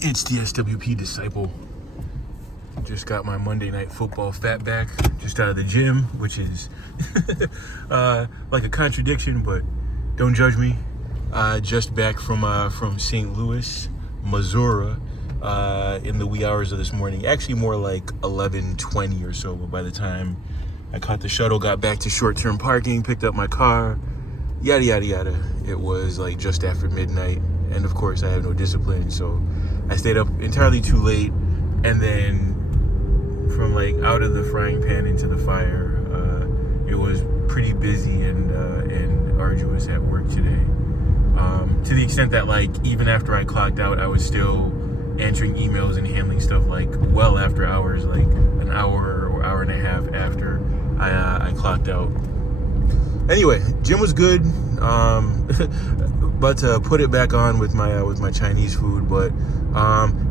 It's the SWP Disciple. Just got my Monday Night Football fat back, just out of the gym, which is like a contradiction, but don't judge me. Just back from St. Louis, Missouri, in the wee hours of this morning. Actually, more like 11:20 or so. But by the time I caught the shuttle, got back to short-term parking, picked up my car, yada yada yada. It was like just after midnight, and of course I have no discipline, so I stayed up entirely too late, and then from like out of the frying pan into the fire, it was pretty busy and arduous at work today. To the extent that like even after I clocked out, I was still answering emails and handling stuff like well after hours, like an hour or hour and a half after I clocked out. Anyway, gym was good. About to put it back on with my Chinese food, but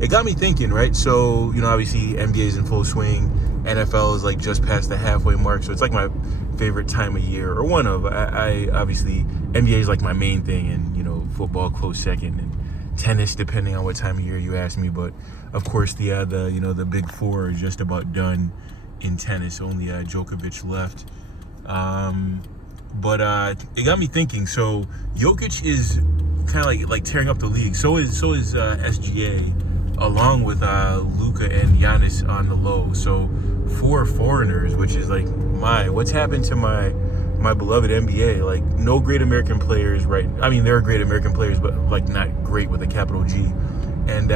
it got me thinking, right? So, you know, obviously NBA is in full swing. NFL is like just past the halfway mark, so it's like my favorite time of year, or one of. I obviously NBA is like my main thing, and you know, football close second, and tennis depending on what time of year you ask me. But of course, the big four are just about done in tennis. Only Djokovic left. But it got me thinking. So Jokic is kind of like tearing up the league. So is SGA, along with Luka and Giannis on the low. So 4 foreigners, which is like what's happened to my beloved NBA? Like no great American players, right? I mean, there are great American players, but like not great with a capital G. And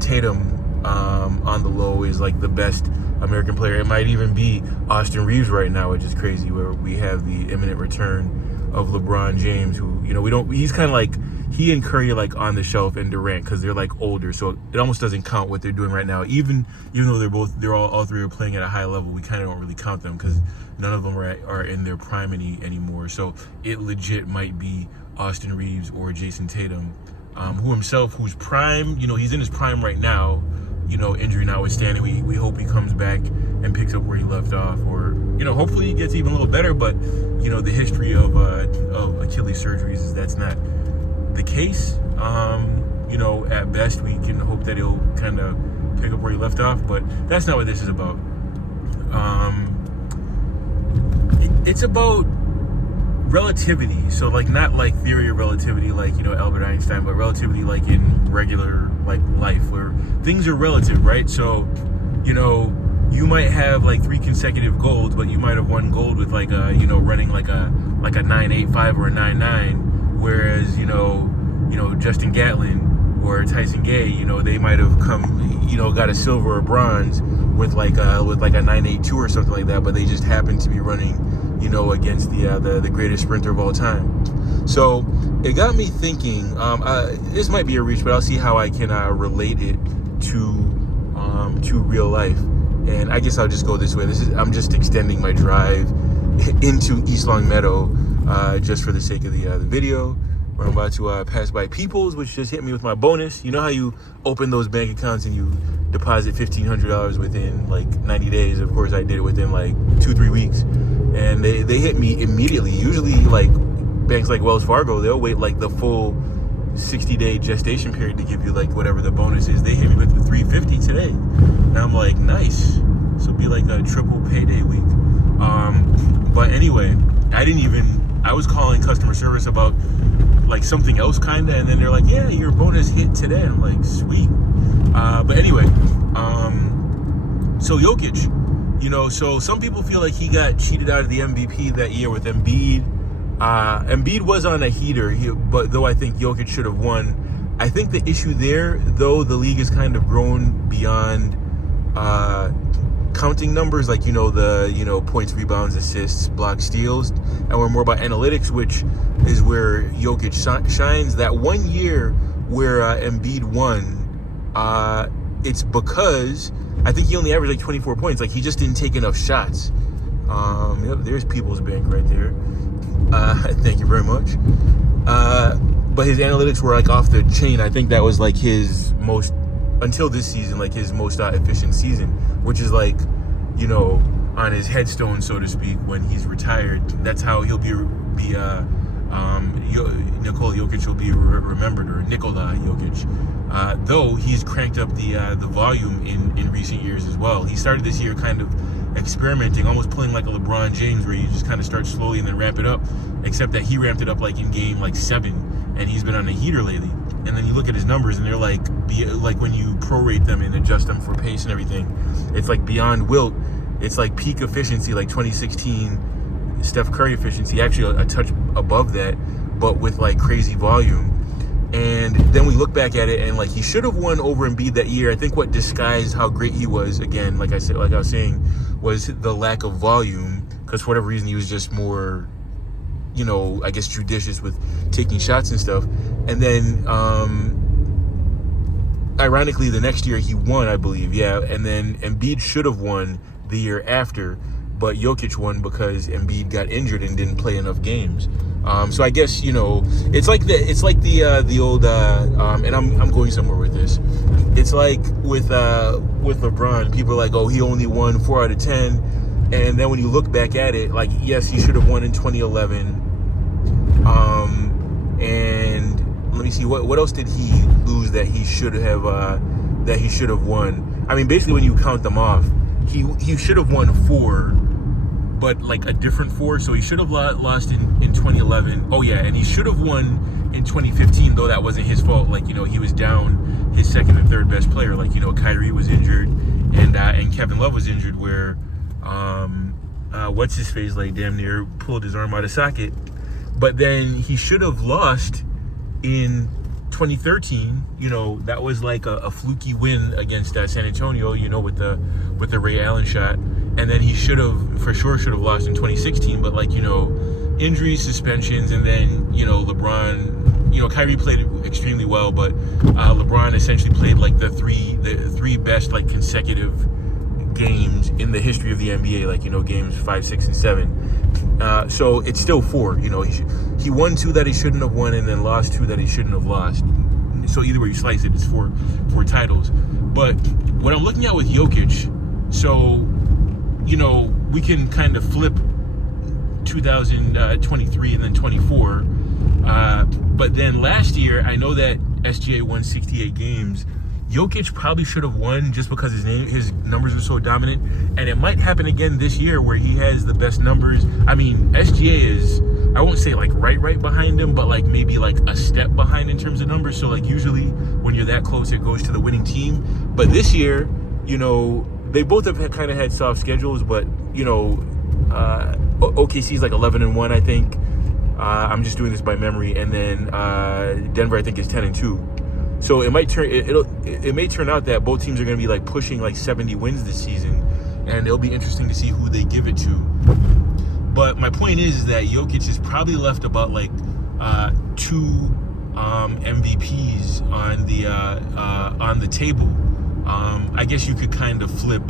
Tatum on the low is like the best American player. It might even be Austin Reeves right now, which is crazy, where we have the imminent return of LeBron James, who, you know, he's kind of like, he and Curry are like on the shelf, and Durant, because they're like older, so it almost doesn't count what they're doing right now. Even though they're all three are playing at a high level, we kind of don't really count them because none of them are in their prime anymore. So it legit might be Austin Reeves or Jason Tatum, whose prime, you know, he's in his prime right now. You know, injury notwithstanding, we hope he comes back and picks up where he left off, or, you know, hopefully he gets even a little better. But, you know, the history of Achilles surgeries is that's not the case. You know, at best we can hope that he'll kind of pick up where he left off, but that's not what this is about. It's about relativity. So like not like theory of relativity like, you know, Albert Einstein, but relativity like in regular like life, where things are relative, right? So, you know, you might have like 3 consecutive golds, but you might have won gold with like a, you know, running like a 9.85 or a 9.9, whereas you know Justin Gatlin or Tyson Gay, you know, they might have come, you know, got a silver or bronze with like a 9.82 or something like that, but they just happened to be running, you know, against the greatest sprinter of all time. So it got me thinking. This might be a reach, but I'll see how I can relate it to real life. And I guess I'll just go this way. I'm just extending my drive into East Long Meadow just for the sake of the video. We're about to pass by People's, which just hit me with my bonus. You know how you open those bank accounts and you deposit $1,500 within like 90 days? Of course, I did it within like 2-3 weeks. And they hit me immediately. Usually, like, banks like Wells Fargo, they'll wait like the full 60-day gestation period to give you like whatever the bonus is. They hit me with the $350 today. And I'm like, nice. So it'll be like a triple payday week. But anyway, I was calling customer service about like something else kinda, and then they're like, yeah, your bonus hit today. I'm like, sweet. But anyway, so Jokic, you know, so some people feel like he got cheated out of the MVP that year with Embiid. Embiid was on a heater, but though I think Jokic should have won. I think the issue there, though, the league has kind of grown beyond counting numbers, like, you know, points, rebounds, assists, blocks, steals, and we're more about analytics, which is where Jokic shines. That one year where Embiid won, it's because I think he only averaged like 24 points. Like, he just didn't take enough shots. Yep, there's People's Bank right there. Thank you very much. But his analytics were like off the chain. I think that was like his most, until this season, like his most efficient season, which is like, you know, on his headstone, so to speak, when he's retired. That's how he'll be Nikola Jokic will be remembered, or Nikola Jokic, though he's cranked up the volume in recent years as well. He started this year kind of experimenting, almost playing like a LeBron James, where you just kind of start slowly and then ramp it up, except that he ramped it up like in game like 7, and he's been on a heater lately. And then you look at his numbers, and they're like when you prorate them and adjust them for pace and everything, it's like beyond Wilt. It's like peak efficiency, like 2016 Steph Curry efficiency, actually a touch above that, but with like crazy volume. And then we look back at it, and like he should have won over Embiid that year. I think what disguised how great he was, again, like I was saying, was the lack of volume, because for whatever reason he was just more, I guess, judicious with taking shots and stuff. And then ironically the next year he won, I believe, and then Embiid should have won the year after, but Jokic won because Embiid got injured and didn't play enough games. So I guess, it's like the old and I'm going somewhere with this. It's like with LeBron, people are like, oh, he only won 4 out of 10, and then when you look back at it, like, yes, he should have won in 2011. And let me see, what else did he lose that he should have won? I mean, basically when you count them off, he should have won 4, but like a different 4. So he should have lost in 2011. Oh yeah, and he should have won in 2015, though that wasn't his fault. Like, he was down his second and third best player. Like, Kyrie was injured, and Kevin Love was injured, where what's his face, like, damn near pulled his arm out of socket. But then he should have lost in 2013. That was like a fluky win against San Antonio, with the Ray Allen shot. And then he should have lost in 2016, but like, injuries, suspensions, and then, LeBron, Kyrie played extremely well, but LeBron essentially played like the three best like consecutive games in the history of the NBA, like, games 5, 6, and 7. So it's still 4. He won 2 that he shouldn't have won, and then lost 2 that he shouldn't have lost. So either way you slice it, it's 4 titles. But what I'm looking at with Jokic, so we can kind of flip 2023 and then 24. But then last year, I know that SGA won 68 games. Jokic probably should have won just because his numbers were so dominant, and it might happen again this year where he has the best numbers. I mean, SGA is, I won't say like right behind him, but like maybe like a step behind in terms of numbers. So like usually when you're that close, it goes to the winning team. But this year, they both have kind of had soft schedules, but OKC's like 11-1, I think. I'm just doing this by memory, and then Denver, I think, is 10-2. So it may turn out that both teams are going to be like pushing like 70 wins this season, and it'll be interesting to see who they give it to. But my point is that Jokic is probably left about like 2 MVPs on the table. I guess you could kind of flip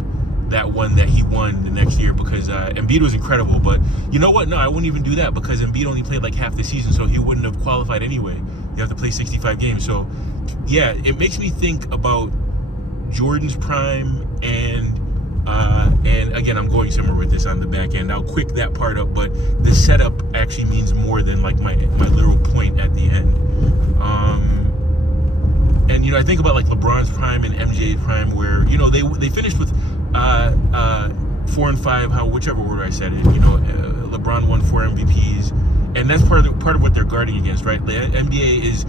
that one that he won the next year, because Embiid was incredible. But you know what? No, I wouldn't even do that, because Embiid only played like half the season, so he wouldn't have qualified anyway. You have to play 65 games. So yeah, it makes me think about Jordan's prime, and again, I'm going somewhere with this on the back end. I'll quick that part up, but the setup actually means more than like my literal point at the end. And I think about like LeBron's prime and MJ's prime, where they finished with 4 and 5, whichever order I said it. LeBron won 4 MVPs, and that's part of what they're guarding against, right? The NBA is,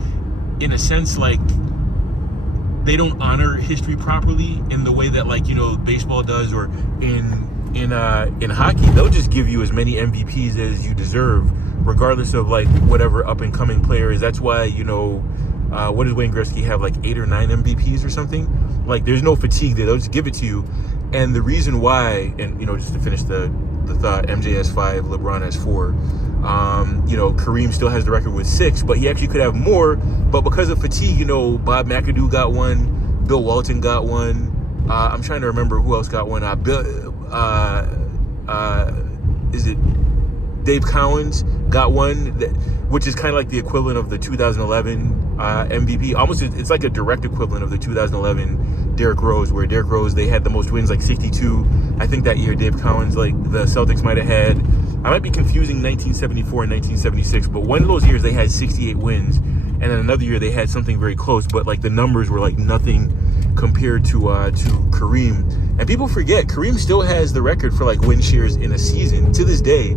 in a sense, like, they don't honor history properly in the way that like baseball does, or in hockey. They'll just give you as many MVPs as you deserve, regardless of like whatever up and coming player is. That's why what does Wayne Gretzky have, like 8 or 9 MVPs or something? Like, there's no fatigue there. They'll just give it to you. And the reason why, and just to finish the thought, MJ has 5, LeBron has 4. Kareem still has the record with 6, but he actually could have more. But because of fatigue, Bob McAdoo got 1, Bill Walton got 1. I'm trying to remember who else got 1. Is it Dave Cowens got 1, which is kind of like the equivalent of the 2011 MVP. Almost, it's like a direct equivalent of the 2011 Derrick Rose, where Derrick Rose, they had the most wins, like 62. I think that year Dave Cowens, like the Celtics might have had I might be confusing 1974 and 1976, but one of those years they had 68 wins, and then another year they had something very close, but like the numbers were like nothing compared to Kareem. And people forget Kareem still has the record for like win shares in a season to this day.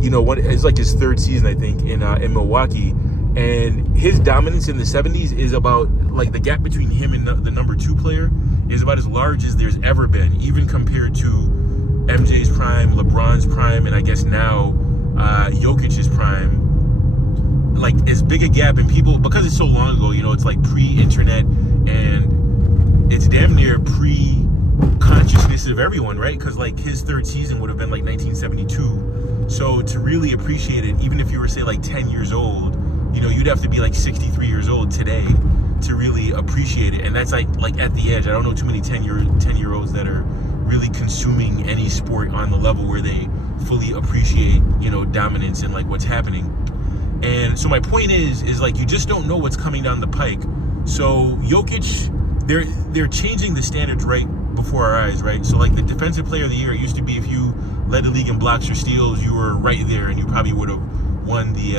You know, it's like his third season, I think, in Milwaukee, and his dominance in the 70s is about like the gap between him and the number 2 player is about as large as there's ever been, even compared to MJ's prime, LeBron's prime, and I guess now Jokic's prime. Like as big a gap, and people, because it's so long ago, you know, it's like pre-internet and it's damn near pre-consciousness of everyone, right? Because like his third season would have been like 1972. So to really appreciate it, even if you were say like 10 years old, you know, you'd have to be like 63 years old today to really appreciate it. And that's like at the edge. I don't know too many 10-year-olds that are really consuming any sport on the level where they fully appreciate, you know, dominance and like what's happening. And so my point is like you just don't know what's coming down the pike. So Jokic, they're changing the standards right before our eyes, right? So like the defensive player of the year, it used to be if you led the league in blocks or steals, you were right there and you probably would have won the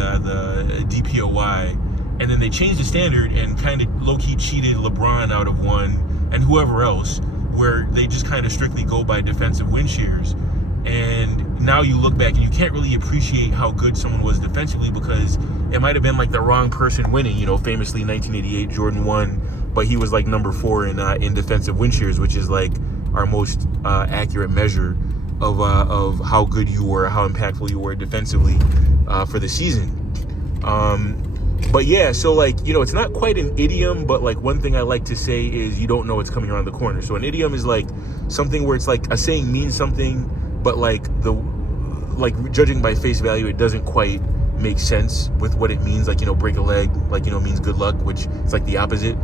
DPOY. And then they changed the standard and kind of low-key cheated LeBron out of one and whoever else, where they just kind of strictly go by defensive win shares. And now you look back and you can't really appreciate how good someone was defensively because it might have been like the wrong person winning. You know, famously 1988, Jordan won, but he was like number 4 in defensive win shares, which is like our most accurate measure of how good you were, how impactful you were defensively for the season. But yeah, so like, you know, it's not quite an idiom, but like one thing I like to say is you don't know what's coming around the corner. So an idiom is like something where it's like a saying means something, but like judging by face value, it doesn't quite make sense with what it means. Like, you know, break a leg, like, you know, means good luck, which is like the opposite.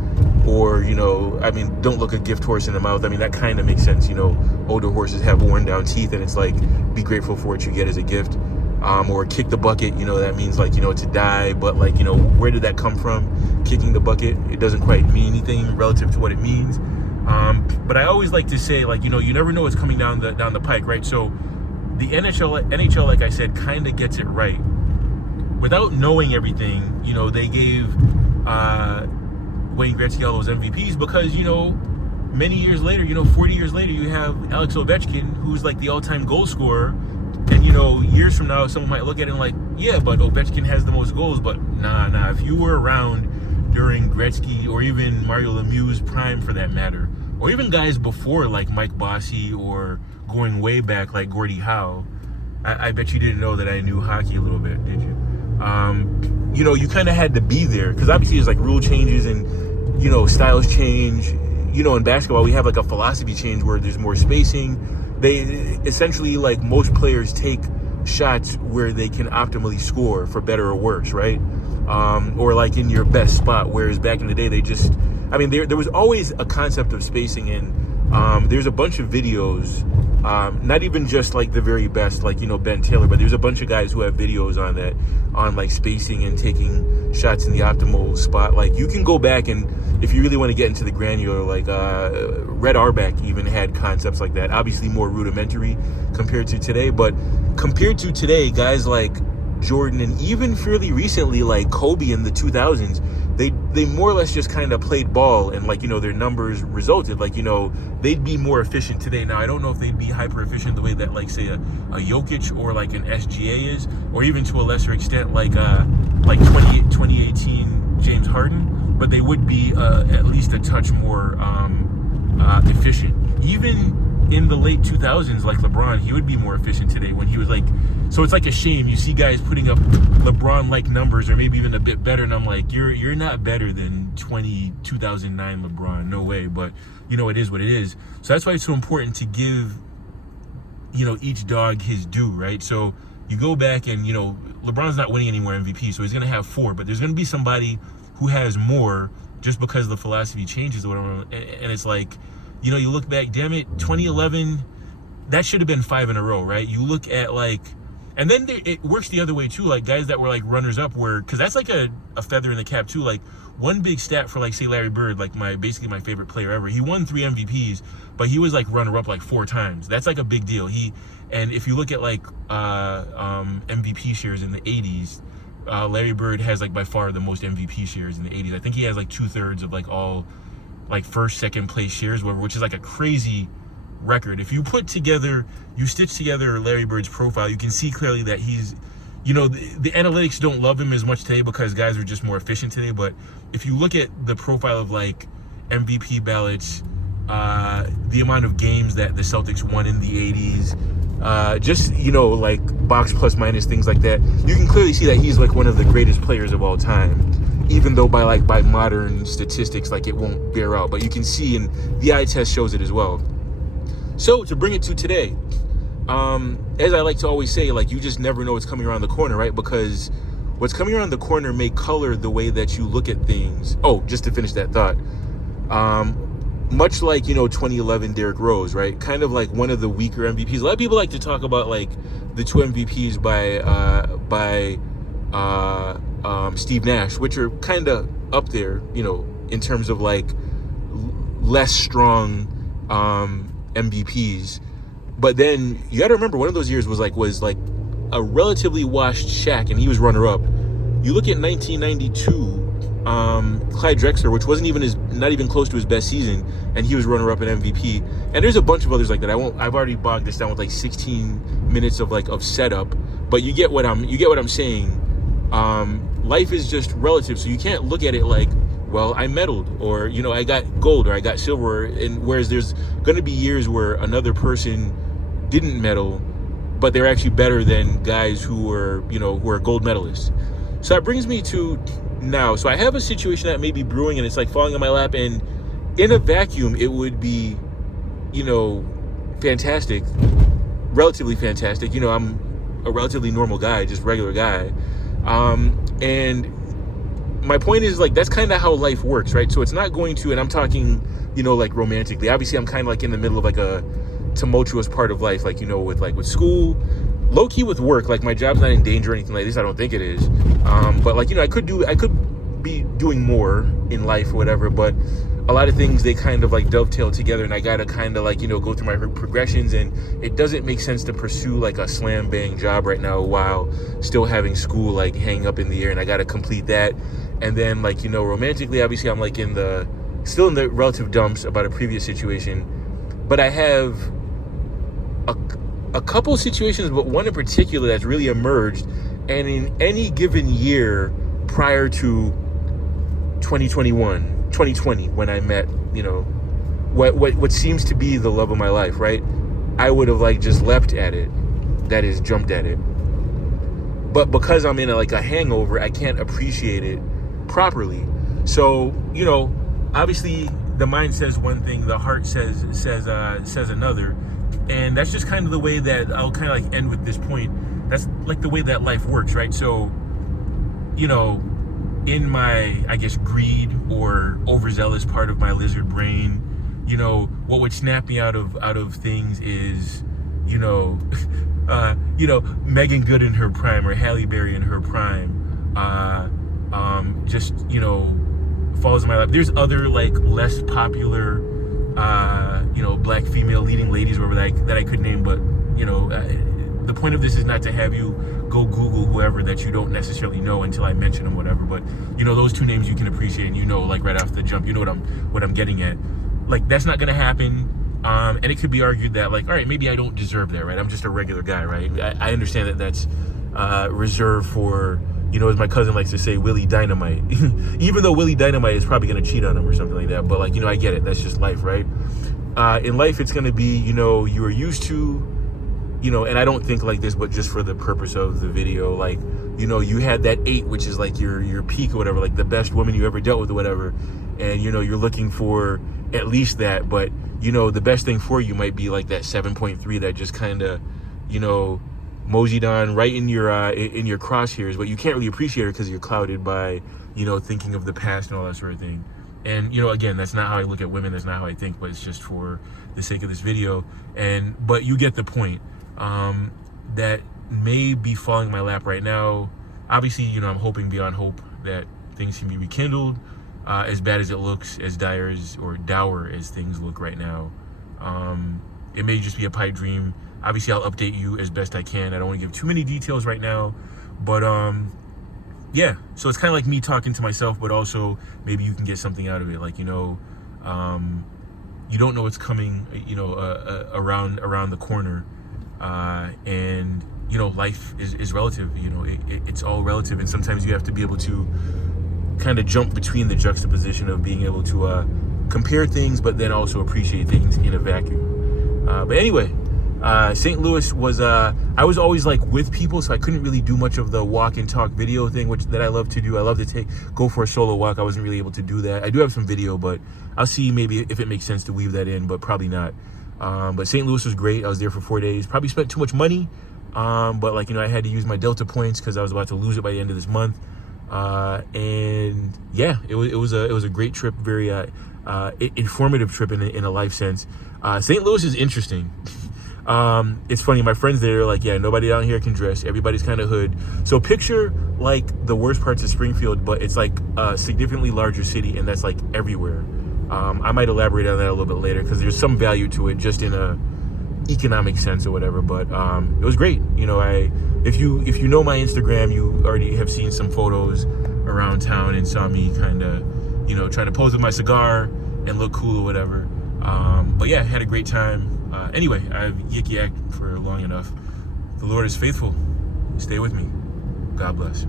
Or, you know, I mean, don't look a gift horse in the mouth. I mean, that kind of makes sense. You know, older horses have worn down teeth and it's like, be grateful for what you get as a gift. Or kick the bucket, you know, that means like, you know, to die, but like, you know, where did that come from? Kicking the bucket, it doesn't quite mean anything relative to what it means. But I always like to say, like, you know, you never know what's coming down the pike, right? So the NHL, like I said, kind of gets it right. Without knowing everything, you know, they gave Wayne Gretzky all those MVPs because, you know, many years later, you know, 40 years later, you have Alex Ovechkin, who's like the all-time goal scorer. And, you know, years from now, someone might look at it and like, yeah, but Ovechkin has the most goals. But nah. If you were around during Gretzky or even Mario Lemieux's prime for that matter, or even guys before like Mike Bossy or going way back like Gordie Howe, I bet you didn't know that I knew hockey a little bit, did you? You know, you kind of had to be there because obviously there's like rule changes and, you know, styles change. You know, in basketball, we have like a philosophy change where there's more spacing. They essentially, like most players, take shots where they can optimally score for better or worse, right? Or like in your best spot, whereas back in the day, there was always a concept of spacing, and there's a bunch of videos, not even just like the very best, like, you know, Ben Taylor, but there's a bunch of guys who have videos on that, on like spacing and taking shots in the optimal spot. Like you can go back and if you really want to get into the granular, like Red Auerbach even had concepts like that, obviously more rudimentary compared to today, but compared to today, guys like Jordan and even fairly recently like Kobe in the 2000s, they more or less just kind of played ball and like, you know, their numbers resulted. Like, you know, they'd be more efficient today. Now, I don't know if they'd be hyper efficient the way that like say a Jokic or like an SGA is, or even to a lesser extent like 2018 James Harden, but they would be at least a touch more efficient. Even in the late 2000s, like LeBron, he would be more efficient today when he was like, so it's like a shame. You see guys putting up LeBron-like numbers or maybe even a bit better, and I'm like, you're not better than 2009 LeBron, no way. But, you know, it is what it is. So that's why it's so important to give, you know, each dog his due, right? So you go back and, you know, LeBron's not winning any more MVP, so he's going to have 4, but there's going to be somebody who has more just because the philosophy changes or whatever. And it's like, you know, you look back, damn it, 2011, that should have been 5 in a row, right? You look at like And then it works the other way too. Like guys that were like runners up were, because that's like a feather in the cap too. Like one big stat for like say Larry Bird, like basically my favorite player ever. He won 3 MVPs, but he was like runner up like 4 times. That's like a big deal. And if you look at like MVP shares in the 80s, Larry Bird has like by far the most MVP shares in the 80s. I think he has like 2/3 of like all like first, second place shares, which is like a crazy record. If you stitch together Larry Bird's profile, you can see clearly that he's, the analytics don't love him as much today because guys are just more efficient today. But if you look at the profile of like MVP ballots, the amount of games that the Celtics won in the 80s, just, like box plus minus, things like that, you can clearly see that he's like one of the greatest players of all time, even though by modern statistics, like it won't bear out. But you can see, and the eye test shows it as well. So to bring it to today, as I like to always say, like you just never know what's coming around the corner, right? Because what's coming around the corner may color the way that you look at things. Oh, just to finish that thought, much like 2011 Derrick Rose, right? Kind of like one of the weaker MVPs. A lot of people like to talk about like the 2 MVPs by Steve Nash, which are kind of up there, in terms of like less strong MVPs. But then you got to remember, one of those years was like a relatively washed Shaq, and he was runner up. You look at 1992, Clyde Drexler, which not even close to his best season, and he was runner up in MVP. And there's a bunch of others like that. I've already bogged this down with like 16 minutes of setup, but you get what I'm saying. Life is just relative, so you can't look at it like, well, I medaled, or I got gold, or I got silver, and whereas there's going to be years where another person didn't medal, but they're actually better than guys who are gold medalists. So that brings me to now. So I have a situation that may be brewing, and it's like falling on my lap, and in a vacuum, it would be, fantastic, relatively fantastic. I'm a relatively normal guy, just regular guy, and my point is, like, that's kind of how life works, right? So it's not going to, and I'm talking, like romantically. Obviously, I'm kind of like in the middle of like a tumultuous part of life, like, with school, low key with work. Like my job's not in danger or anything like this. I don't think it is. But like, I could be doing more in life or whatever. But a lot of things, they kind of like dovetail together, and I gotta kind of like, go through my progressions, and it doesn't make sense to pursue like a slam bang job right now while still having school like hanging up in the air, and I gotta complete that. And then like, romantically, obviously I'm like still in the relative dumps about a previous situation, but I have a couple situations, but one in particular that's really emerged. And in any given year prior to 2020, when I met, what seems to be the love of my life, right? I would have like just leapt at it, that is, jumped at it. But because I'm in a hangover, I can't appreciate it properly. So, obviously the mind says one thing, the heart says another. And that's just kind of the way that I'll kind of like end with this point. That's like the way that life works, right? So, in my, I guess, greed or overzealous part of my lizard brain, what would snap me out of things is, Megan Good in her prime, or Halle Berry in her prime, just, falls in my lap. There's other like less popular, black female leading ladies, whatever that I could name, but the point of this is not to have you go Google whoever that you don't necessarily know until I mention them, whatever. But those 2 names you can appreciate, and like right off the jump, what I'm getting at. Like, that's not gonna happen. And it could be argued that, like, all right, maybe I don't deserve that, right? I'm just a regular guy, right? I understand that that's reserved for, as my cousin likes to say, Willie Dynamite. Even though Willie Dynamite is probably gonna cheat on him or something like that. But like, I get it. That's just life, right? In life, it's gonna be, you are used to, and I don't think like this, but just for the purpose of the video, like, you had that 8, which is like your peak or whatever, like the best woman you ever dealt with or whatever. And, you're looking for at least that, but, the best thing for you might be like that 7.3 that just kind of, moseyed on right in your crosshairs, but you can't really appreciate her because you're clouded by, thinking of the past and all that sort of thing. And, again, that's not how I look at women. That's not how I think, but it's just for the sake of this video. But you get the point, that may be falling in my lap right now. Obviously, I'm hoping beyond hope that things can be rekindled. As bad as it looks, as dour as things look right now, it may just be a pipe dream. Obviously, I'll update you as best I can. I don't want to give too many details right now, but yeah. So it's kind of like me talking to myself, but also maybe you can get something out of it. Like, you don't know what's coming, around the corner, and life is relative. It's all relative, and sometimes you have to be able to kind of jump between the juxtaposition of being able to compare things, but then also appreciate things in a vacuum. But anyway, St. Louis was, I was always like with people, so I couldn't really do much of the walk and talk video thing, that I love to do. I love to go for a solo walk. I wasn't really able to do that. I do have some video, but I'll see maybe if it makes sense to weave that in, but probably not. But St. Louis was great. I was there for 4 days. Probably spent too much money, but I had to use my Delta points because I was about to lose it by the end of this month. And yeah, it was a great trip, very informative trip in a life sense. St. Louis is interesting. It's funny, my friends there are like, yeah, nobody down here can dress, everybody's kind of hood. So picture like the worst parts of Springfield, but it's like a significantly larger city, and that's like everywhere. I might elaborate on that a little bit later because there's some value to it just in a economic sense or whatever, but it was great. If you know my Instagram, you already have seen some photos around town and saw me kind of trying to pose with my cigar and look cool or whatever. But yeah, had a great time. Anyway, I've yik-yacked for long enough. The Lord is faithful. Stay with me. God bless.